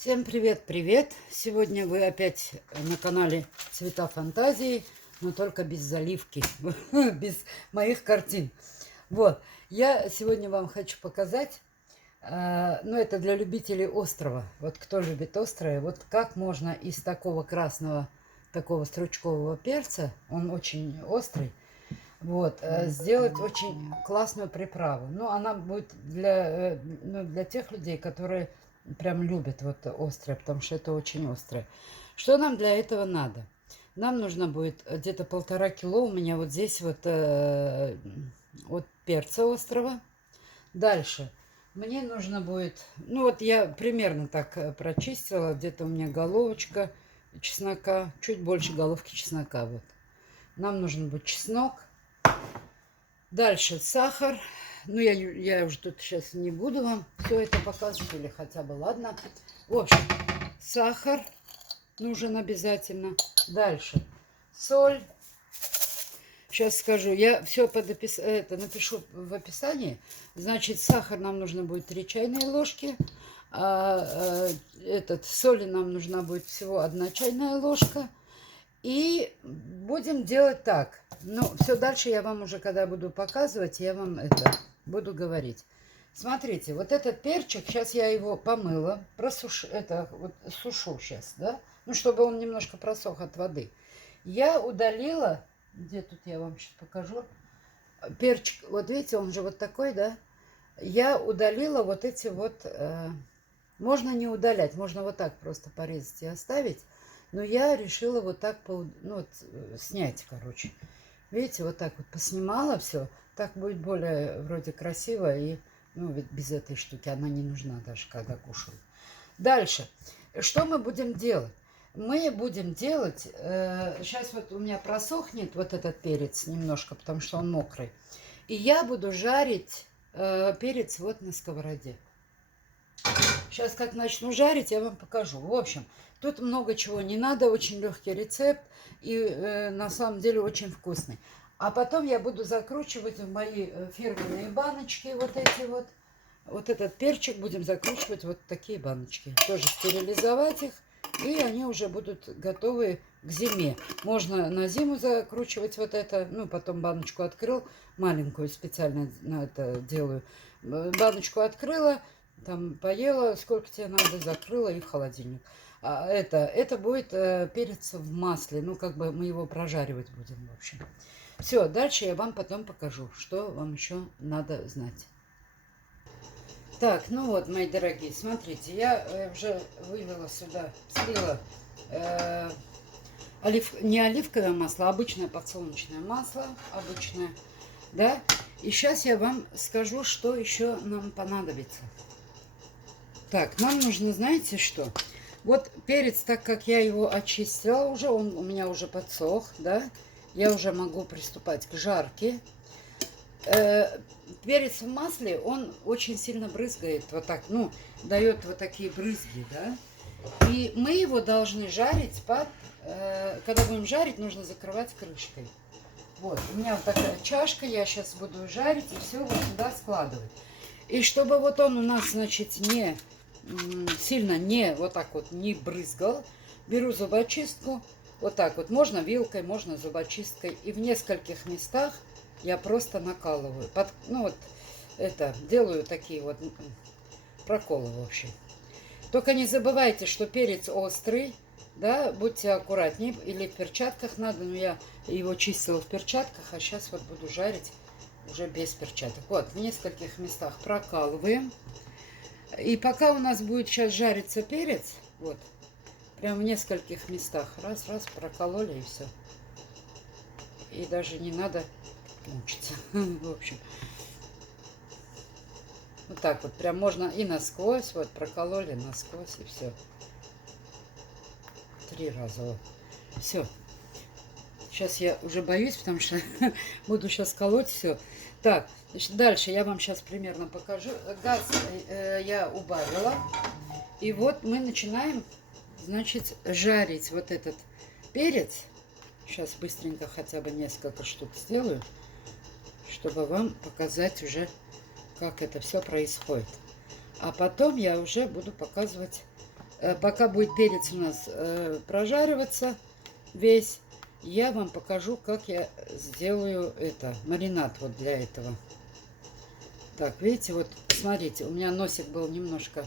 Всем привет! Сегодня вы опять на канале Цвета Фантазии, но только без заливки, без моих картин. Вот, я сегодня вам хочу показать, ну это для любителей острова. Вот кто любит острое, вот как можно из такого красного, такого стручкового перца, он очень острый, вот, сделать очень классную приправу. Ну, она будет для тех людей, которые прям любят вот острое, потому что это очень острое. Что нам для этого надо? Нам нужно будет где-то 1,5 кило у меня вот здесь вот перца острого. Дальше мне нужно будет, ну вот я примерно так прочистила, где-то у меня головочка чеснока, чуть больше головки чеснока. Вот. Нам нужен будет чеснок. Дальше сахар. Ну, я уже тут сейчас не буду вам все это показывать, или хотя бы, ладно. В общем, сахар нужен обязательно. Дальше соль. Сейчас скажу, я все напишу в описании. Значит, сахар нам нужно будет 3 чайные ложки. Соли нам нужна будет всего 1 чайная ложка. И будем делать так. Ну, все дальше я вам уже, когда буду показывать, я вам это буду говорить. Смотрите, вот этот перчик, сейчас я его помыла, сушу сейчас, да? Ну, чтобы он немножко просох от воды. Я удалила, где тут я вам сейчас покажу, перчик, вот видите, он же вот такой, да? Я удалила вот эти вот, можно не удалять, можно вот так просто порезать и оставить. Но я решила вот так снять, короче. Видите, вот так вот поснимала все. Так будет более вроде красиво. И, ну, ведь без этой штуки она не нужна даже, когда кушаю. Дальше. Что мы будем делать? Мы будем делать... сейчас вот у меня просохнет вот этот перец немножко, потому что он мокрый. И я буду жарить перец вот на сковороде. Сейчас как начну жарить, я вам покажу. В общем, тут много чего не надо, очень легкий рецепт и на самом деле очень вкусный. А потом я буду закручивать в мои фирменные баночки вот эти вот. Вот этот перчик будем закручивать вот такие баночки. Тоже стерилизовать их, и они уже будут готовы к зиме. Можно на зиму закручивать вот это, ну потом баночку открыл, маленькую специально на это делаю. Баночку открыла. Там поела, сколько тебе надо, закрыла и в холодильник. Это будет перец в масле. Ну, как бы мы его прожаривать будем, в общем. Все, дальше я вам потом покажу, что вам еще надо знать. Так, ну вот, мои дорогие, смотрите, я уже вывела сюда, слила не оливковое масло, а обычное подсолнечное масло, обычное, да. И сейчас я вам скажу, что еще нам понадобится. Так, нам нужно, знаете что? Вот перец, так как я его очистила уже, он у меня уже подсох, да? Я уже могу приступать к жарке. Перец в масле, он очень сильно брызгает, вот так, ну, дает вот такие брызги, да? И мы его должны жарить когда будем жарить, нужно закрывать крышкой. Вот, у меня вот такая чашка, я сейчас буду жарить и все вот сюда складывать. И чтобы вот он у нас, значит, сильно не вот так вот не брызгал, беру зубочистку, вот так вот, можно вилкой, можно зубочисткой, и в нескольких местах я просто накалываю, ну вот это, делаю такие вот проколы, в общем. Только не забывайте, что перец острый, да, будьте аккуратнее, или в перчатках надо, но я его чистила в перчатках, а сейчас вот буду жарить уже без перчаток. Вот, в нескольких местах прокалываем. И пока у нас будет сейчас жариться перец, вот, прям в нескольких местах, раз, прокололи и все. И даже не надо мучиться, в общем. Вот так вот, прям можно и насквозь, вот, прокололи насквозь и все. 3 раза, вот. Все. Сейчас я уже боюсь, потому что буду сейчас колоть все. Так, значит, дальше я вам сейчас примерно покажу. Газ я убавила. И вот мы начинаем, значит, жарить вот этот перец. Сейчас быстренько хотя бы несколько штук сделаю, чтобы вам показать уже, как это все происходит. А потом я уже буду показывать Пока будет перец у нас прожариваться весь, я вам покажу, как я сделаю это, маринад вот для этого. Так, видите, вот смотрите, у меня носик был немножко,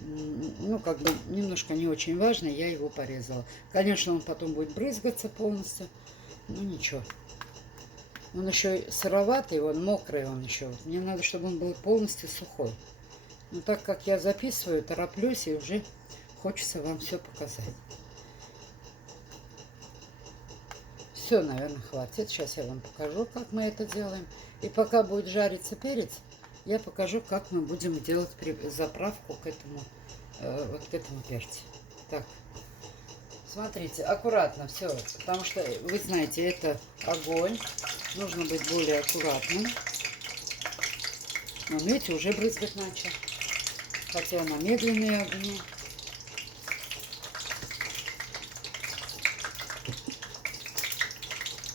ну, как бы, немножко не очень важный, я его порезала. Конечно, он потом будет брызгаться полностью, но ничего. Он еще сыроватый, он мокрый он еще. Мне надо, чтобы он был полностью сухой. Но так как я записываю, тороплюсь, и уже хочется вам все показать. Все, наверное, хватит. Сейчас я вам покажу, как мы это делаем. И пока будет жариться перец, я покажу, как мы будем делать заправку к этому, вот к этому перцу. Так, смотрите, аккуратно все, потому что, вы знаете, это огонь. Нужно быть более аккуратным. Но, видите, уже брызгать начал. Хотя на медленные огни.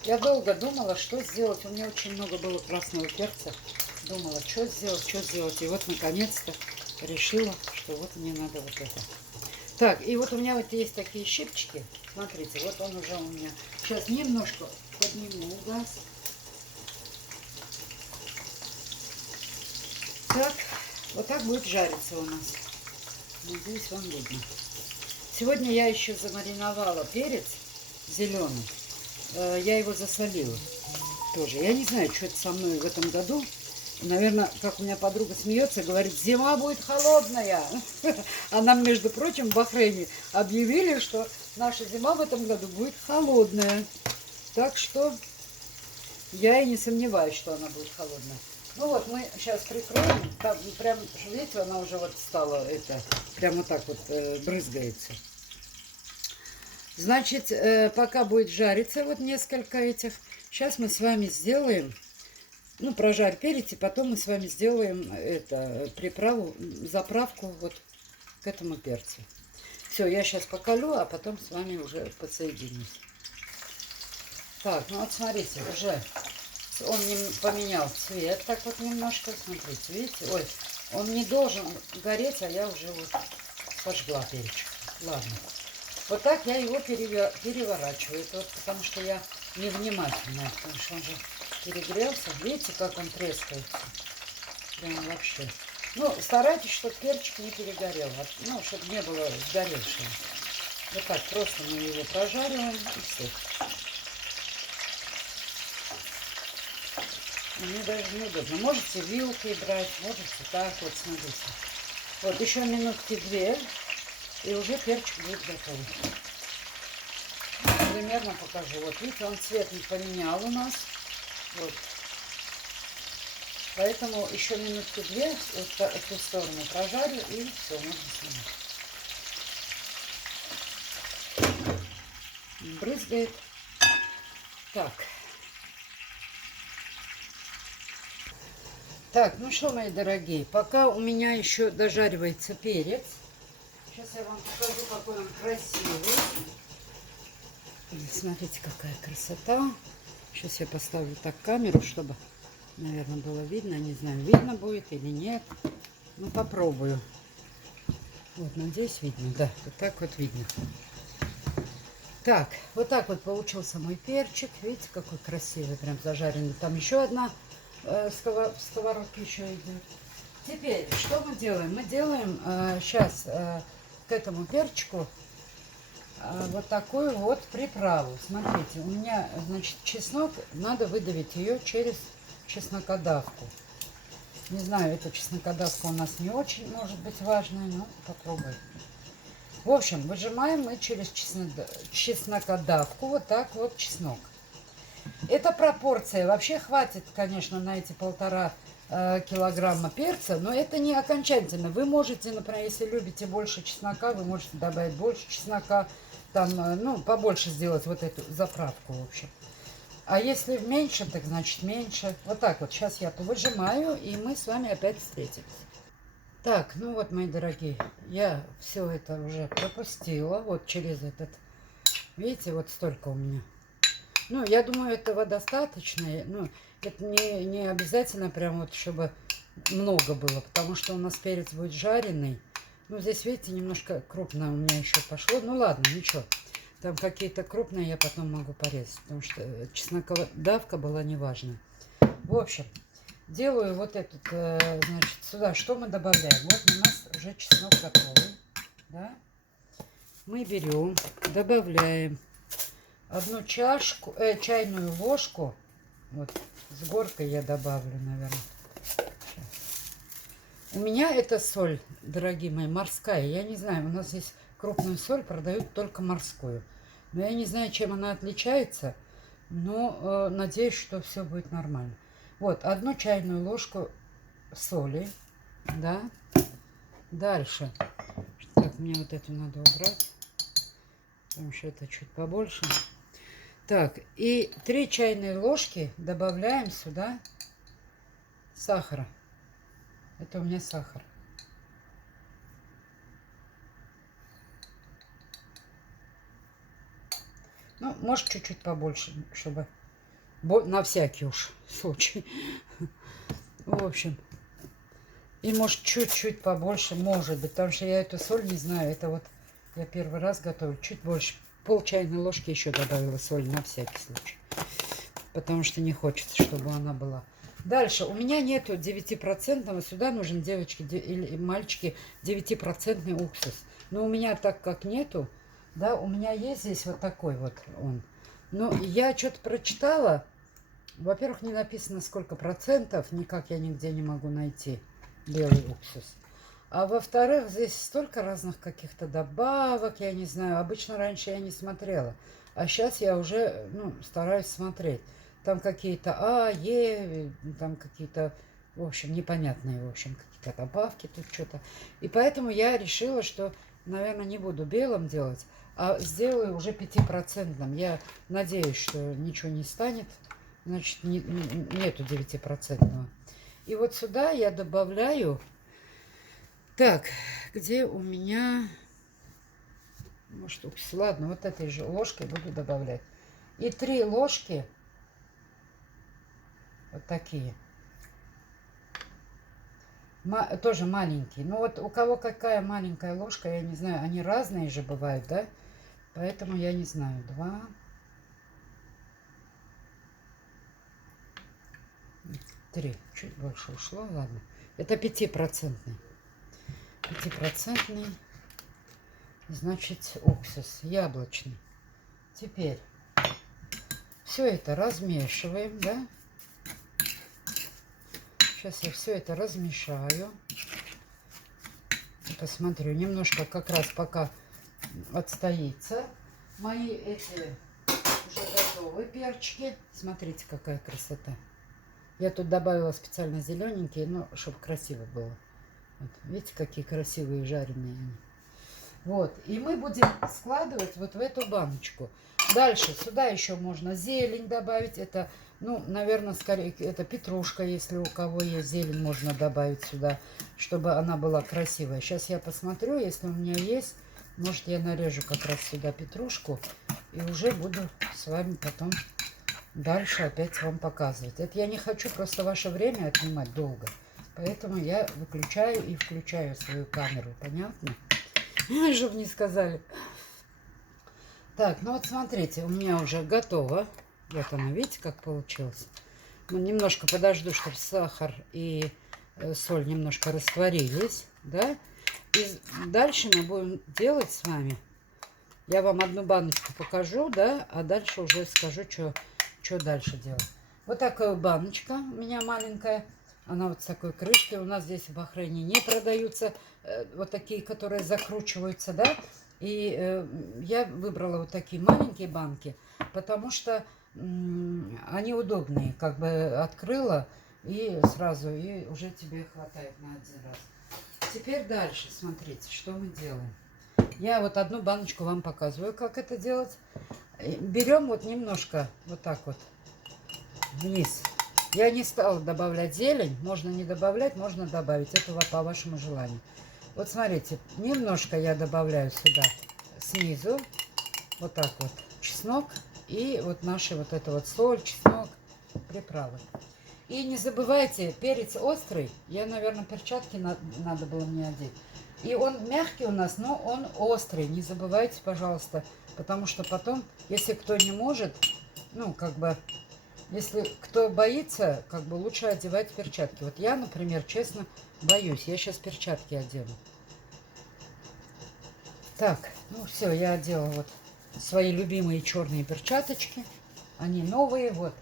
Я долго думала, что сделать. У меня очень много было красного перца. Думала, что сделать, что сделать. И вот, наконец-то, решила, что вот мне надо вот это. Так, и вот у меня вот есть такие щипчики. Смотрите, вот он уже у меня. Сейчас немножко подниму газ. Так, вот так будет жариться у нас. Надеюсь, вам видно. Сегодня я еще замариновала перец зеленый. Я его засолила тоже. Я не знаю, что это со мной в этом году. Наверное, как у меня подруга смеется, говорит, зима будет холодная. А нам, между прочим, в Бахрейне объявили, что наша зима в этом году будет холодная. Так что я и не сомневаюсь, что она будет холодная. Ну вот, мы сейчас прикроем. Там прям, видите, она уже вот стала, это, прям вот так вот брызгается. Значит, пока будет жариться вот несколько этих, сейчас мы с вами сделаем, ну, прожарь перец, и потом мы с вами сделаем это, приправу, заправку вот к этому перцу. Все, я сейчас поколю, а потом с вами уже подсоединюсь. Так, ну вот смотрите, уже он поменял цвет, так вот немножко, смотрите, видите, ой, он не должен гореть, а я уже вот пожгла перечек. Ладно. Вот так я его переворачиваю. Это вот потому что я невнимательная, потому что он же перегрелся. Видите, как он трескается? Прям вообще. Ну, старайтесь, чтобы перчик не перегорел. Ну, чтобы не было сгоревшего. Вот так просто мы его прожариваем и все. Мне даже неудобно. Можете вилкой брать, можете так вот, смотрите. Вот еще минутки 2. И уже перчик будет готов. Примерно покажу. Вот видите, он цвет не поменял у нас. Вот. Поэтому еще минутки 2 вот эту сторону прожарю, и все, можно снимать. Брызгает. Так. Так, ну что, мои дорогие, пока у меня еще дожаривается перец. Сейчас я вам покажу, какой он красивый. Смотрите, какая красота. Сейчас я поставлю так камеру, чтобы, наверное, было видно. Не знаю, видно будет или нет. Ну, попробую. Вот, надеюсь, видно. Да, вот так вот видно. Так, вот так вот получился мой перчик. Видите, какой красивый, прям зажаренный. Там еще одна сковородка еще идет. Теперь, что мы делаем? Мы делаем сейчас... к этому перчику вот такую вот приправу. Смотрите, у меня, значит, чеснок, надо выдавить ее через чеснокодавку. Не знаю, эта чеснокодавка у нас не очень может быть важная, но попробуем. В общем, выжимаем мы через чеснокодавку вот так вот чеснок. Эта пропорция вообще хватит, конечно, на эти 1,5 килограмма перца, но это не окончательно. Вы можете, например, если любите больше чеснока, вы можете добавить больше чеснока, там, ну, побольше сделать вот эту заправку, в общем. А если меньше, так значит меньше. Вот так вот. Сейчас я повыжимаю, и мы с вами опять встретимся. Так, ну вот, мои дорогие, я все это уже пропустила вот через этот. Видите, вот столько у меня. Ну, я думаю, этого достаточно. Ну, это не обязательно прям вот, чтобы много было, потому что у нас перец будет жареный. Ну, здесь, видите, немножко крупное у меня еще пошло. Ну, ладно, ничего. Там какие-то крупные я потом могу порезать, потому что чесноковая давка была неважная. В общем, делаю вот этот, значит, сюда что мы добавляем? Вот у нас уже чеснок готовый, да? Мы берем, добавляем одну чашку, чайную ложку, вот с горкой я добавлю, наверное. У меня это соль, дорогие мои, морская. Я не знаю, у нас здесь крупную соль продают только морскую. Но я не знаю, чем она отличается, но надеюсь, что все будет нормально. Вот, одну чайную ложку соли, да. Дальше. Так, мне вот эту надо убрать, потому что это чуть побольше. Так, и 3 чайные ложки добавляем сюда сахара. Это у меня сахар. Ну, может, чуть-чуть побольше, чтобы на всякий уж случай. В общем, и может чуть-чуть побольше, может быть, потому что я эту соль не знаю. Это вот я первый раз готовлю, чуть больше. Пол чайной ложки еще добавила соли на всякий случай, потому что не хочется, чтобы она была. Дальше, у меня нету 9%, сюда нужен, девочки или мальчики, 9% уксус. Но у меня так как нету, да, у меня есть здесь вот такой вот он. Но я что-то прочитала, во-первых, не написано сколько процентов, никак я нигде не могу найти белый уксус. А во-вторых, здесь столько разных каких-то добавок, я не знаю, обычно раньше я не смотрела, а сейчас я уже, ну, стараюсь смотреть. Там какие-то там какие-то, в общем, непонятные, в общем, какие-то добавки тут что-то. И поэтому я решила, что, наверное, не буду белым делать, а сделаю уже 5%. Я надеюсь, что ничего не станет, значит, нету 9%. И вот сюда я добавляю, так, где у меня, может, уксус, ладно, вот этой же ложкой буду добавлять. И 3 ложки. Вот такие. Тоже маленькие. Ну вот у кого какая маленькая ложка, я не знаю. Они разные же бывают, да? Поэтому я не знаю. 2. 3. Чуть больше ушло, ладно. Это 5%. 5%. Значит, уксус яблочный. Теперь все это размешиваем, да? Сейчас я все это размешаю. Посмотрю, немножко как раз пока отстоится. Мои эти уже готовы перчики. Смотрите, какая красота. Я тут добавила специально зелененькие, но чтобы красиво было. Вот, видите, какие красивые жареные они. Вот, и мы будем складывать вот в эту баночку. Дальше сюда еще можно зелень добавить. Это, ну, наверное, скорее, это петрушка, если у кого есть зелень, можно добавить сюда, чтобы она была красивая. Сейчас я посмотрю, если у меня есть, может, я нарежу как раз сюда петрушку и уже буду с вами потом дальше опять вам показывать. Это я не хочу просто ваше время отнимать долго, поэтому я выключаю и включаю свою камеру, понятно? Чтобы не сказали. Так, ну вот смотрите, у меня уже готово. Вот оно, видите, как получилось. Ну, немножко подожду, чтобы сахар и соль немножко растворились, да. И дальше мы будем делать с вами. Я вам одну баночку покажу, да, а дальше уже скажу, что дальше делать. Вот такая баночка у меня маленькая. Она вот с такой крышкой. У нас здесь в Бахрейне не продаются вот такие, которые закручиваются, да. И я выбрала вот такие маленькие банки, потому что они удобные. Как бы открыла и сразу, и уже тебе хватает на один раз. Теперь дальше, смотрите, что мы делаем. Я вот одну баночку вам показываю, как это делать. Берем вот немножко, вот так вот, вниз. Я не стала добавлять зелень. Можно не добавлять, можно добавить. Это по вашему желанию. Вот смотрите, немножко я добавляю сюда снизу. Вот так вот. Чеснок. И вот наши вот это вот соль, чеснок, приправы. И не забывайте, перец острый. Я, наверное, перчатки надо было мне одеть. И он мягкий у нас, но он острый. Не забывайте, пожалуйста. Потому что потом, если кто не может, ну, как бы, если кто боится, как бы лучше одевать перчатки. Вот я, например, честно, боюсь. Я сейчас перчатки одену. Так, ну все, я одела вот свои любимые черные перчаточки. Они новые, вот,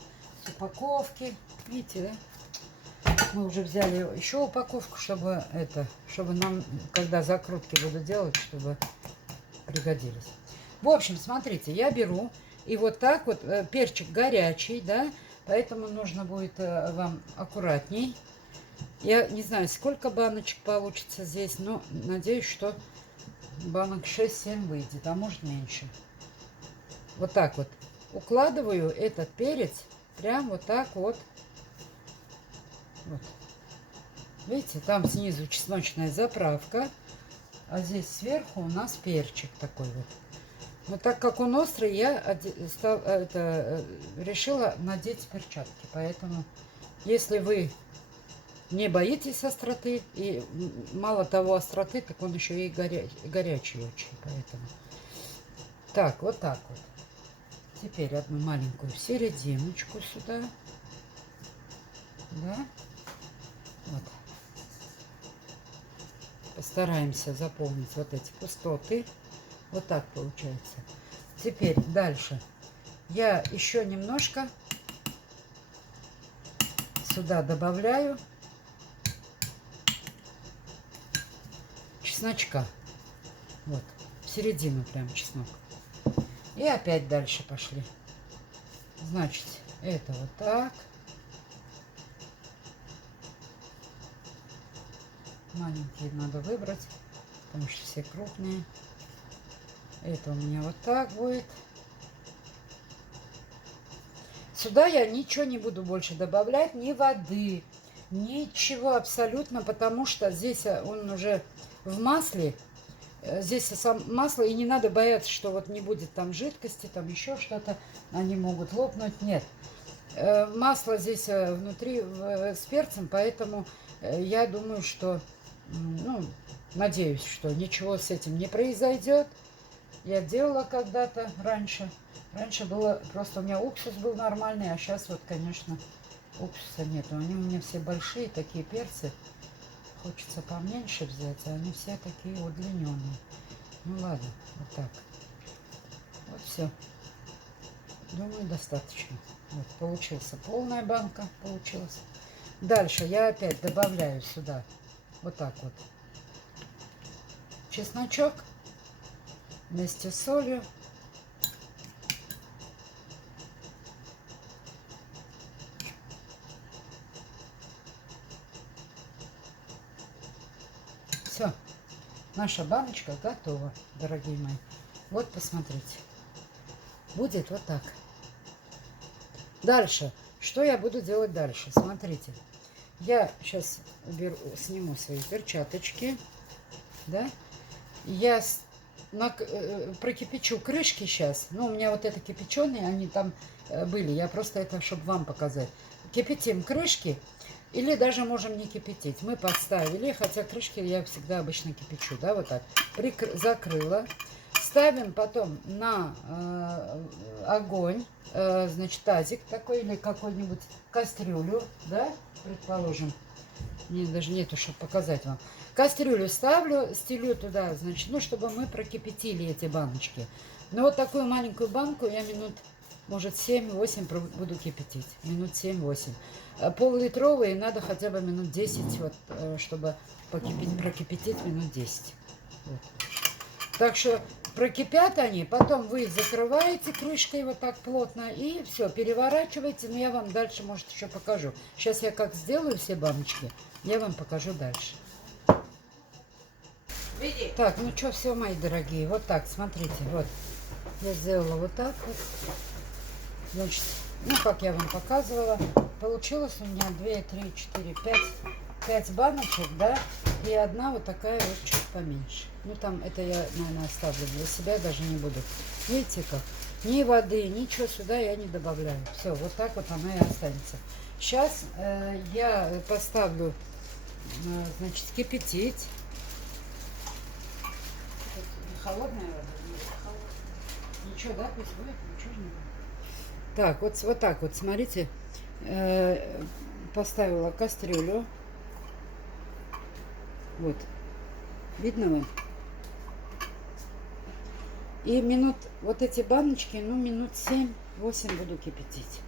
с упаковки. Видите, да? Мы уже взяли еще упаковку, чтобы чтобы нам, когда закрутки буду делать, чтобы пригодились. В общем, смотрите, я беру и вот так вот, перчик горячий, да, поэтому нужно будет вам аккуратней. Я не знаю, сколько баночек получится здесь, но надеюсь, что банок 6-7 выйдет, а может меньше. Вот так вот укладываю этот перец прям вот так вот. Вот. Видите, там снизу чесночная заправка, а здесь сверху у нас перчик такой вот. Но так как он острый, я решила надеть перчатки. Поэтому, если вы не боитесь остроты, и мало того остроты, так он еще и горячий очень. Поэтому. Так, вот так вот. Теперь одну маленькую серединочку сюда. Да. Вот. Постараемся заполнить вот эти пустоты. Вот так получается. Теперь дальше. Я еще немножко сюда добавляю чесночка. Вот. В середину прям чеснок. И опять дальше пошли. Значит, это вот так. Маленькие надо выбрать, потому что все крупные. Это у меня вот так будет. Сюда я ничего не буду больше добавлять, ни воды, ничего абсолютно, потому что здесь он уже в масле. Здесь сам масло, и не надо бояться, что вот не будет там жидкости, там еще что-то, они могут лопнуть. Нет, масло здесь внутри с перцем, поэтому я думаю, что, ну, надеюсь, что ничего с этим не произойдет. Я делала когда-то раньше. Раньше было, просто у меня уксус был нормальный, а сейчас вот, конечно, уксуса нету. Они у меня все большие, такие перцы. Хочется поменьше взять, а они все такие удлиненные. Ну ладно, вот так. Вот все. Думаю, достаточно. Вот, получился полная банка, получилась. Дальше я опять добавляю сюда вот так вот чесночок вместе с солью. Все, наша баночка готова, дорогие мои. Вот, посмотрите. Будет вот так. Дальше. Что я буду делать дальше? Смотрите. Я сейчас сниму свои перчаточки. Да? Я прокипячу крышки сейчас. Ну, у меня вот это кипяченые, они там были. Я просто это, чтобы вам показать. Кипятим крышки. Или даже можем не кипятить. Мы подставили, хотя крышки я всегда обычно кипячу, да, вот так. Закрыла. Ставим потом на огонь, значит, тазик такой или какой-нибудь кастрюлю, да, предположим. Мне даже нету, чтобы показать вам. Кастрюлю ставлю, стелю туда, значит, ну, чтобы мы прокипятили эти баночки. Но вот такую маленькую банку я минут, может, 7-8 буду кипятить. Минут 7-8. Пол-литровые надо хотя бы минут 10, вот, чтобы прокипятить минут 10. Вот. Так что прокипят они, потом вы их закрываете крышкой вот так плотно и все, переворачиваете. Но я вам дальше, может, еще покажу. Сейчас я как сделаю все баночки, я вам покажу дальше. Так, ну что, все, мои дорогие, вот так, смотрите, вот. Я сделала вот так вот. Значит, ну, как я вам показывала, получилось у меня 2, 3, 4, 5 баночек, да, и одна вот такая вот чуть поменьше. Ну, там это я, наверное, оставлю для себя, даже не буду. Видите как? Ни воды, ничего сюда я не добавляю. Все, вот так вот она и останется. Сейчас я поставлю, значит, кипятить. холодная вода? Нет, холодная. Ничего, да, пусть будет, ничего не будет. Так, вот так вот, смотрите. Поставила кастрюлю. Вот. Видно вам? И минут, вот эти баночки, ну, минут 7-8 буду кипятить.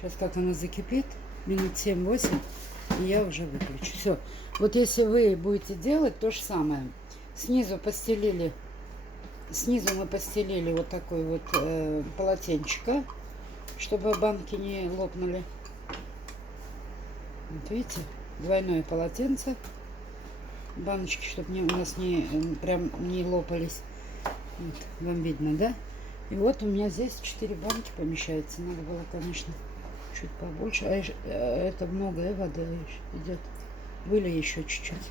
Сейчас как она закипит, минут 7-8, и я уже выключу. Все. Вот если вы будете делать то же самое. Снизу мы постелили вот такой вот полотенчика, чтобы банки не лопнули. Вот видите, двойное полотенце. Баночки, чтобы у нас прям не лопались. Вот, вам видно, да? И вот у меня здесь 4 банки помещается. Надо было, конечно, чуть побольше. Это много воды идет. Вылей еще чуть-чуть.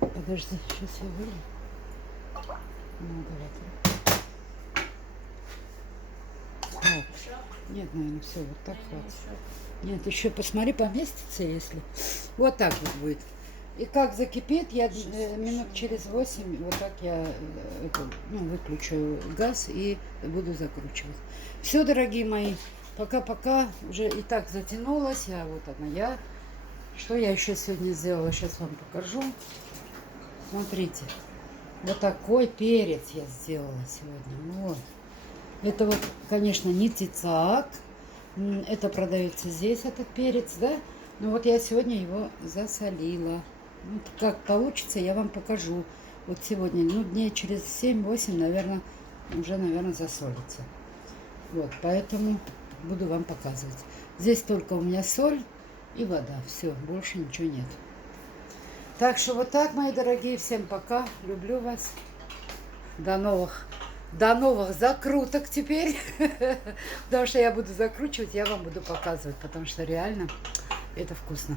Подожди, сейчас я вылью. Много воды. Так. Нет, наверное, все, вот так хватит. Нет, еще посмотри, поместится, если. Вот так вот будет. И как закипит, я минут через 8 вот так я выключу газ и буду закручивать. Все, дорогие мои, пока-пока. Уже и так затянулась. Вот она я. Что я еще сегодня сделала, сейчас вам покажу. Смотрите, вот такой перец я сделала сегодня. Вот. Это вот, конечно, не цицак. Это продается здесь, этот перец, да? Но вот я сегодня его засолила. Вот как получится, я вам покажу. Вот сегодня, ну, дней через 7-8, наверное, уже, засолится. Вот, поэтому буду вам показывать. Здесь только у меня соль и вода. Все, больше ничего нет. Так что вот так, мои дорогие. Всем пока. Люблю вас. До новых закруток теперь. Потому что я буду закручивать, я вам буду показывать. Потому что реально это вкусно.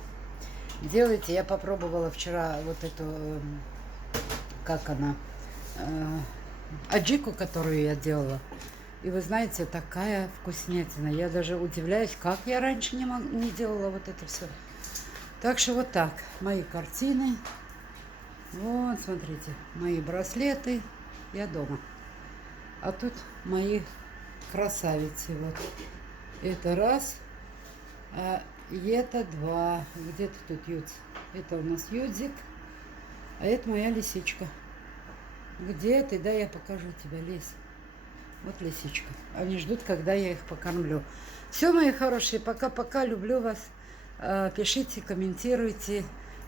Делайте. Я попробовала вчера вот эту, как она, аджику, которую я делала. И вы знаете, такая вкуснятина. Я даже удивляюсь, как я раньше не делала вот это все. Так что вот так. Мои картины. Вот, смотрите. Мои браслеты. Я дома. А тут мои красавицы. Вот. Это раз. И это два. Где-то тут юдз. Это у нас юдзик. А это моя лисичка. Где ты? Да, я покажу тебе, лис. Вот лисичка. Они ждут, когда я их покормлю. Все, мои хорошие, пока-пока. Люблю вас. Пишите, комментируйте.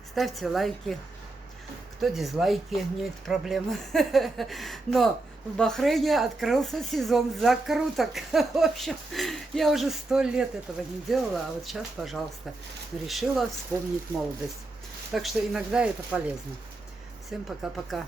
Ставьте лайки. Кто дизлайки, нет проблем. Но в Бахрейне открылся сезон закруток. В общем, я уже 100 лет этого не делала, а вот сейчас, пожалуйста, решила вспомнить молодость. Так что иногда это полезно. Всем пока-пока.